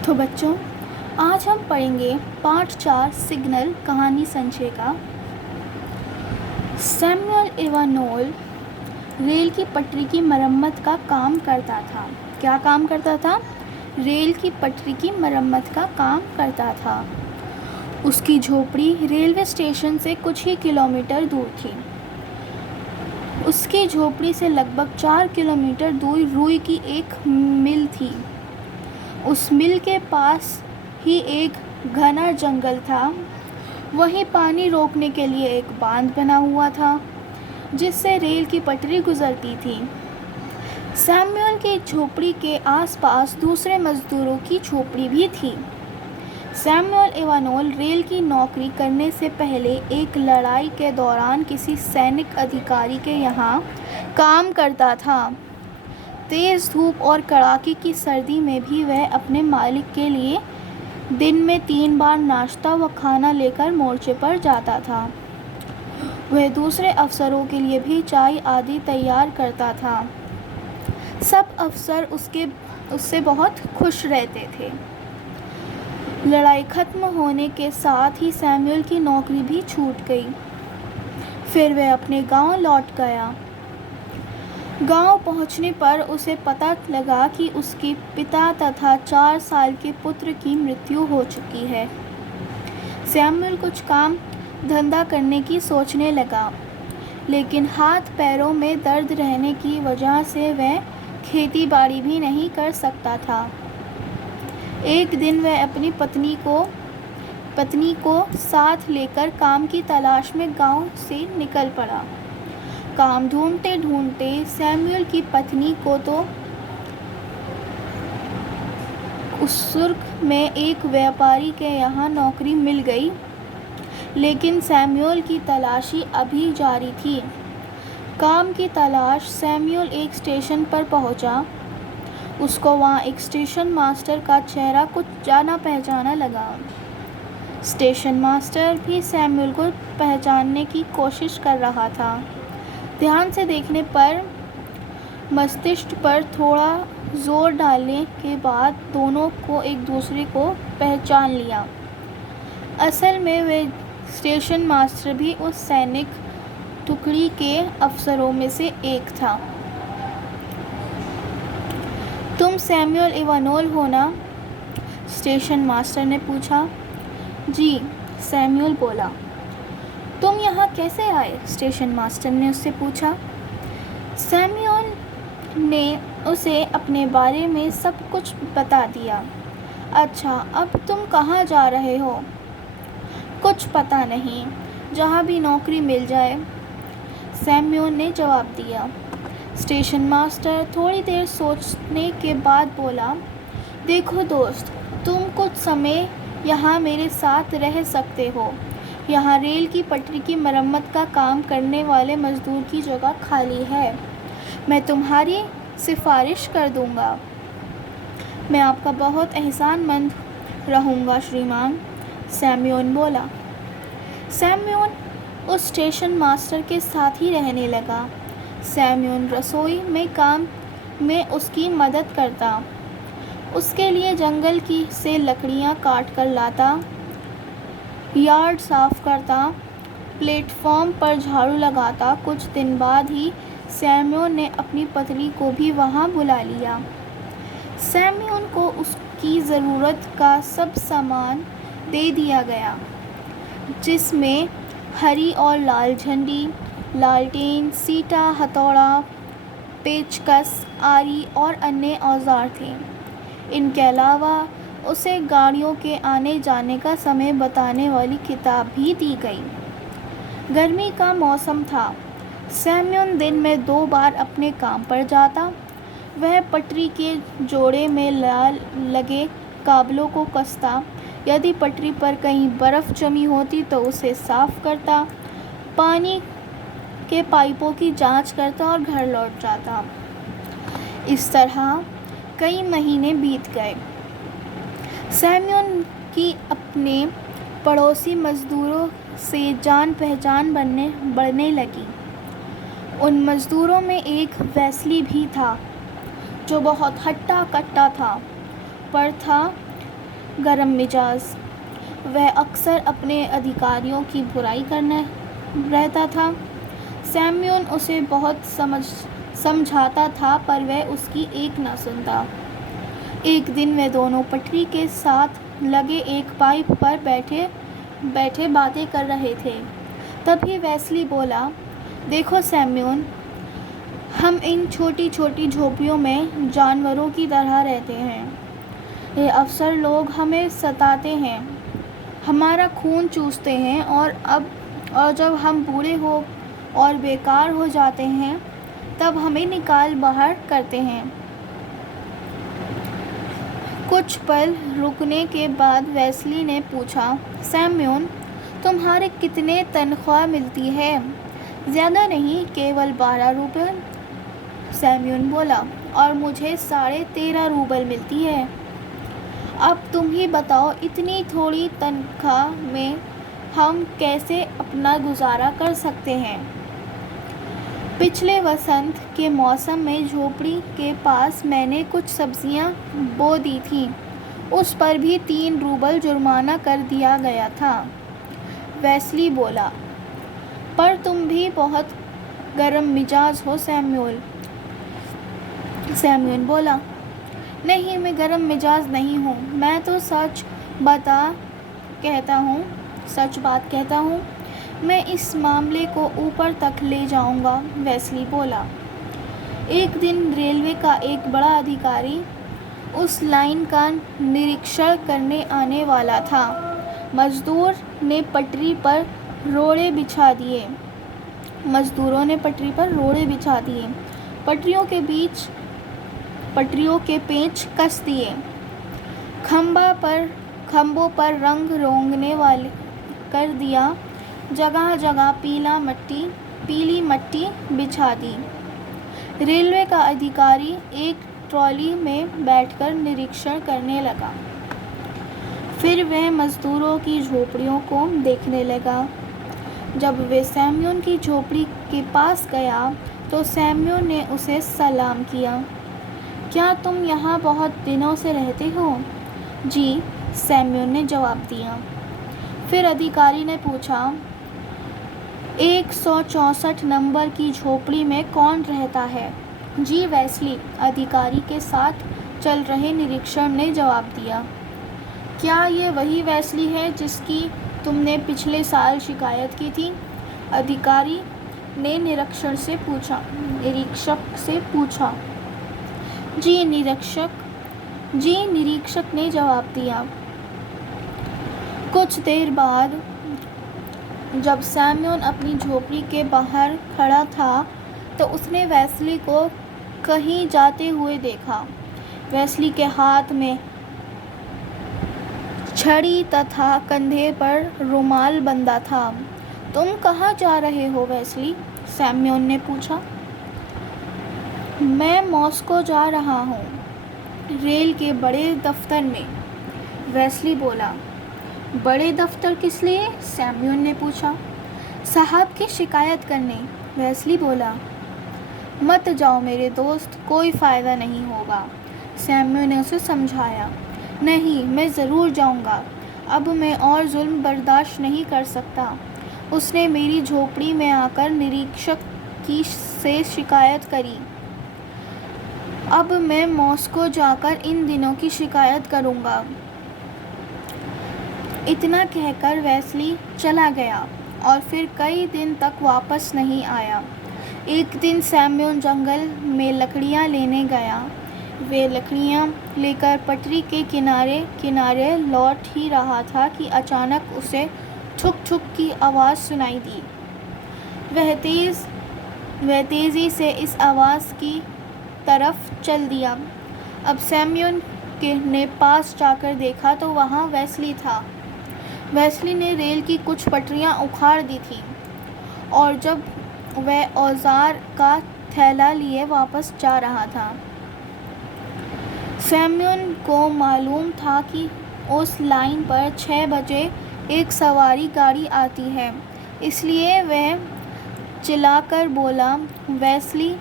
तो बच्चों, आज हम पढ़ेंगे पाठ 4 सिग्नल कहानी संचय का। सैमुअल इवानोल रेल की पटरी की मरम्मत का काम करता था। क्या काम करता था? रेल की पटरी की मरम्मत का काम करता था। उसकी झोपड़ी रेलवे स्टेशन से कुछ ही किलोमीटर दूर थी। उसकी झोपड़ी से लगभग 4 किलोमीटर दूर रुई की एक मिल थी। उस मिल के पास ही एक घना जंगल था। वहीं पानी रोकने के लिए एक बांध बना हुआ था जिससे रेल की पटरी गुजरती थी। सैमुअल की झोपड़ी के आसपास दूसरे मजदूरों की झोपड़ी भी थी। सैमुअल इवानोल रेल की नौकरी करने से पहले एक लड़ाई के दौरान किसी सैनिक अधिकारी के यहाँ काम करता था। तेज़ धूप और कड़ाके की सर्दी में भी वह अपने मालिक के लिए दिन में 3 बार नाश्ता व खाना लेकर मोर्चे पर जाता था। वह दूसरे अफसरों के लिए भी चाय आदि तैयार करता था। सब अफसर उससे बहुत खुश रहते थे। लड़ाई खत्म होने के साथ ही सैमुअल की नौकरी भी छूट गई। फिर वह अपने गांव लौट गया। गांव पहुंचने पर उसे पता लगा कि उसके पिता तथा 4 साल के पुत्र की मृत्यु हो चुकी है। सैमुअल कुछ काम धंधा करने की सोचने लगा, लेकिन हाथ पैरों में दर्द रहने की वजह से वह खेती बाड़ी भी नहीं कर सकता था। एक दिन वह अपनी पत्नी को साथ लेकर काम की तलाश में गांव से निकल पड़ा। काम ढूंढते ढूंढते सैमुअल की पत्नी को तो उसुर्ग में एक व्यापारी के यहाँ नौकरी मिल गई, लेकिन सैमुअल की तलाशी अभी जारी थी। काम की तलाश सैमुअल एक स्टेशन पर पहुँचा। उसको वहाँ एक स्टेशन मास्टर का चेहरा कुछ जाना पहचाना लगा। स्टेशन मास्टर भी सैमुअल को पहचानने की कोशिश कर रहा था। ध्यान से देखने पर मस्तिष्क पर थोड़ा जोर डालने के बाद दोनों को एक दूसरे को पहचान लिया। असल में वे स्टेशन मास्टर भी उस सैनिक टुकड़ी के अफसरों में से एक था। तुम सैमुअल इवानोल हो ना? स्टेशन मास्टर ने पूछा। जी, सैमुअल बोला। तुम यहाँ कैसे आए? स्टेशन मास्टर ने उससे पूछा। सैमुअल ने उसे अपने बारे में सब कुछ बता दिया। अच्छा, अब तुम कहाँ जा रहे हो? कुछ पता नहीं, जहाँ भी नौकरी मिल जाए, सैमुअल ने जवाब दिया। स्टेशन मास्टर थोड़ी देर सोचने के बाद बोला, देखो दोस्त, तुम कुछ समय यहाँ मेरे साथ रह सकते हो। यहाँ रेल की पटरी की मरम्मत का काम करने वाले मजदूर की जगह खाली है। मैं तुम्हारी सिफारिश कर दूंगा। मैं आपका बहुत एहसानमंद रहूँगा श्रीमान, सैमुअल बोला। सैमुअल उस स्टेशन मास्टर के साथ ही रहने लगा। सैमुअल रसोई में काम में उसकी मदद करता, उसके लिए जंगल से लकड़ियाँ काट कर लाता, यार्ड साफ करता, प्लेटफॉर्म पर झाड़ू लगाता। कुछ दिन बाद ही सैमुअल ने अपनी पत्नी को भी वहाँ बुला लिया। सैमुअल को उसकी ज़रूरत का सब सामान दे दिया गया, जिसमें हरी और लाल झंडी, लालटेन, सीटा, हथौड़ा, पेचकस, आरी और अन्य औजार थे। इनके अलावा उसे गाड़ियों के आने जाने का समय बताने वाली किताब भी दी गई। गर्मी का मौसम था। सैमुअल दिन में 2 बार अपने काम पर जाता। वह पटरी के जोड़े में लगे काबलों को कसता। यदि पटरी पर कहीं बर्फ़ जमी होती तो उसे साफ करता, पानी के पाइपों की जांच करता और घर लौट जाता। इस तरह कई महीने बीत गए। सैमुअल की अपने पड़ोसी मज़दूरों से जान पहचान बढ़ने लगी। उन मज़दूरों में एक वेस्ली भी था, जो बहुत हट्टा कट्टा था, पर था गरम मिजाज। वह अक्सर अपने अधिकारियों की बुराई करने रहता था। सैम्यून उसे बहुत समझाता था पर वह उसकी एक न सुनता। एक दिन वे दोनों पटरी के साथ लगे एक पाइप पर बैठे बैठे बातें कर रहे थे। तभी वेस्ली बोला, देखो सैम्यून, हम इन छोटी छोटी झोपड़ियों में जानवरों की तरह रहते हैं। ये अफसर लोग हमें सताते हैं, हमारा खून चूसते हैं और जब हम बूढ़े हो और बेकार हो जाते हैं तब हमें निकाल बाहर करते हैं। कुछ पल रुकने के बाद वेस्ली ने पूछा, सैम्यून, तुम्हारे कितने तनख्वाह मिलती है? ज़्यादा नहीं, केवल 12 रूबल। सैम्यून बोला, और मुझे 13.5 रूबल मिलती है। अब तुम ही बताओ, इतनी थोड़ी तनख्वाह में हम कैसे अपना गुजारा कर सकते हैं? पिछले वसंत के मौसम में झोपड़ी के पास मैंने कुछ सब्जियां बो दी थीं। उस पर भी 3 रूबल जुर्माना कर दिया गया था। वेस्ली बोला, पर तुम भी बहुत गरम मिजाज हो सैम्यूल। सैम्यूल बोला, नहीं, मैं गरम मिजाज नहीं हूँ, मैं तो सच बात कहता हूँ। मैं इस मामले को ऊपर तक ले जाऊँगा, वेस्ली बोला। एक दिन रेलवे का एक बड़ा अधिकारी उस लाइन का निरीक्षण करने आने वाला था। मजदूरों ने पटरी पर रोड़े बिछा दिए। पटरियों के पेंच कस दिए। खंभों पर रंग रोगने वाले कर दिया। जगह जगह पीली मट्टी बिछा दी। रेलवे का अधिकारी एक ट्रॉली में बैठकर निरीक्षण करने लगा। फिर वह मजदूरों की झोपड़ियों को देखने लगा। जब वे सैम्यून की झोपड़ी के पास गया तो सैम्यून ने उसे सलाम किया। क्या तुम यहाँ बहुत दिनों से रहते हो? जी, सैम्यून ने जवाब दिया। फिर अधिकारी ने पूछा, 164 नंबर की झोपड़ी में कौन रहता है? जी, वेस्ली, अधिकारी के साथ चल रहे निरीक्षण ने जवाब दिया। क्या ये वही वेस्ली है जिसकी तुमने पिछले साल शिकायत की थी? अधिकारी ने निरीक्षक से पूछा। जी, निरीक्षक ने जवाब दिया। कुछ देर बाद जब सैम्यून अपनी झोपड़ी के बाहर खड़ा था तो उसने वेस्ली को कहीं जाते हुए देखा। वेस्ली के हाथ में छड़ी तथा कंधे पर रुमाल बंधा था। तुम कहाँ जा रहे हो वेस्ली? सैम्यून ने पूछा। मैं मॉस्को जा रहा हूँ, रेल के बड़े दफ्तर में, वेस्ली बोला। बड़े दफ्तर किस लिए? सैम्यून ने पूछा। साहब की शिकायत करने, वेस्ली बोला। मत जाओ मेरे दोस्त, कोई फ़ायदा नहीं होगा, सैम्यून ने उसे समझाया। नहीं, मैं ज़रूर जाऊंगा। अब मैं और जुल्म बर्दाश्त नहीं कर सकता। उसने मेरी झोपड़ी में आकर निरीक्षक से शिकायत करी। अब मैं मॉस्को जाकर इन दिनों की शिकायत करूंगा। इतना कहकर वेस्ली चला गया और फिर कई दिन तक वापस नहीं आया। एक दिन सैम्यून जंगल में लकड़ियाँ लेने गया। वे लकड़ियाँ लेकर पटरी के किनारे लौट ही रहा था कि अचानक उसे ठुक ठुक की आवाज़ सुनाई दी। वह तेज़ी से इस आवाज़ की तरफ चल दिया। अब सैम्यून ने पास जाकर देखा तो वहाँ वेस्ली था। वेस्ली ने रेल की कुछ पटरियाँ उखाड़ दी थीं और जब वह औजार का थैला लिए वापस जा रहा था। सैम्यून को मालूम था कि उस लाइन पर 6 बजे एक सवारी गाड़ी आती है, इसलिए वह चिल्लाकर बोला, वेस्ली,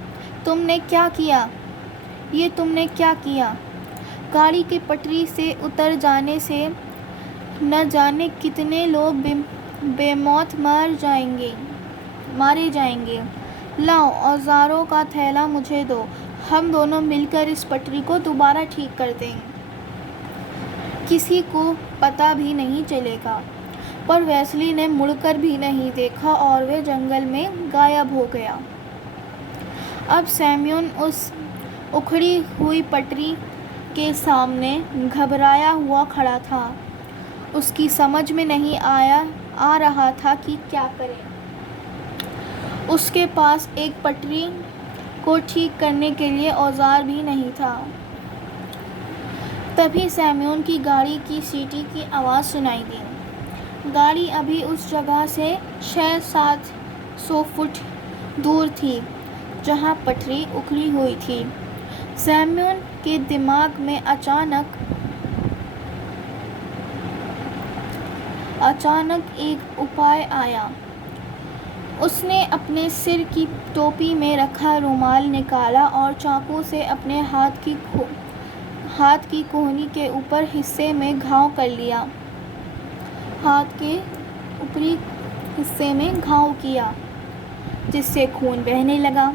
तुमने क्या किया? गाड़ी के पटरी से उतर जाने से न जाने कितने लोग बेमौत मारे जाएंगे। लाओ, औजारों का थैला मुझे दो, हम दोनों मिलकर इस पटरी को दोबारा ठीक कर देंगे। किसी को पता भी नहीं चलेगा। पर वेस्ली ने मुड़कर भी नहीं देखा और वे जंगल में गायब हो गया। अब सैम्यूल उस उखड़ी हुई पटरी के सामने घबराया हुआ खड़ा था। उसकी समझ में नहीं आ रहा था कि क्या करे। उसके पास एक पटरी को ठीक करने के लिए औजार भी नहीं था। तभी सैम्यूल की गाड़ी की सीटी की आवाज़ सुनाई दी। गाड़ी अभी उस जगह से 600-700 फुट दूर थी जहाँ पटरी उखड़ी हुई थी। सैम्यूल के दिमाग में अचानक एक उपाय आया। उसने अपने सिर की टोपी में रखा रुमाल निकाला और चाकू से अपने हाथ की कोहनी के ऊपर हिस्से में घाव कर लिया। हाथ के ऊपरी हिस्से में घाव किया जिससे खून बहने लगा।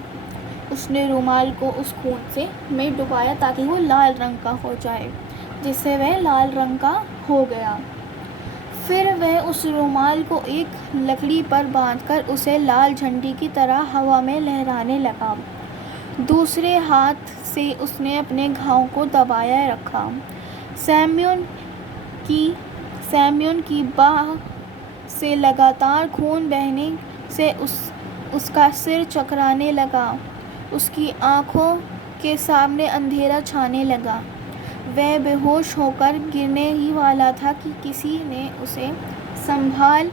उसने रुमाल को उस खून में डुबाया ताकि वो लाल रंग का हो जाए, जिससे वह लाल रंग का हो गया। फिर वह उस रुमाल को एक लकड़ी पर बांधकर उसे लाल झंडी की तरह हवा में लहराने लगा। दूसरे हाथ से उसने अपने घाव को दबाए रखा। सैम्यूल की बाह से लगातार खून बहने से उसका सिर चकराने लगा। उसकी आंखों के सामने अंधेरा छाने लगा। वह बेहोश होकर गिरने ही वाला था कि किसी ने उसे संभाल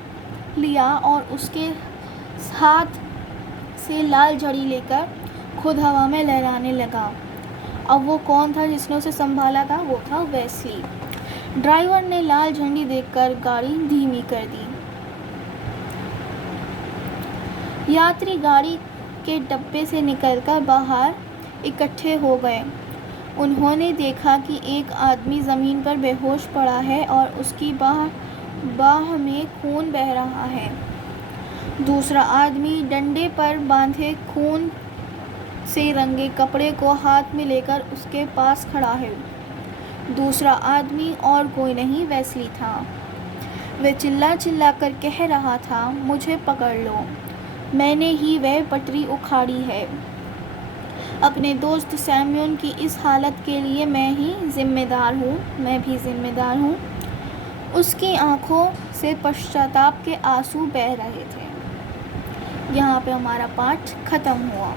लिया और उसके हाथ से लाल झड़ी लेकर खुद हवा में लहराने लगा। अब वो कौन था जिसने उसे संभाला था? वो था वेस्ली। ड्राइवर ने लाल झंडी देखकर गाड़ी धीमी कर दी। यात्री गाड़ी के डब्बे से निकलकर बाहर इकट्ठे हो गए। उन्होंने देखा कि एक आदमी ज़मीन पर बेहोश पड़ा है और उसकी बाह में खून बह रहा है। दूसरा आदमी डंडे पर बांधे खून से रंगे कपड़े को हाथ में लेकर उसके पास खड़ा है। दूसरा आदमी और कोई नहीं, वेस्ली था। वह चिल्ला कर कह रहा था, मुझे पकड़ लो, मैंने ही वह पटरी उखाड़ी है। अपने दोस्त सैम्यूल की इस हालत के लिए मैं भी जिम्मेदार हूँ। उसकी आंखों से पश्चाताप के आंसू बह रहे थे। यहाँ पे हमारा पाठ खत्म हुआ।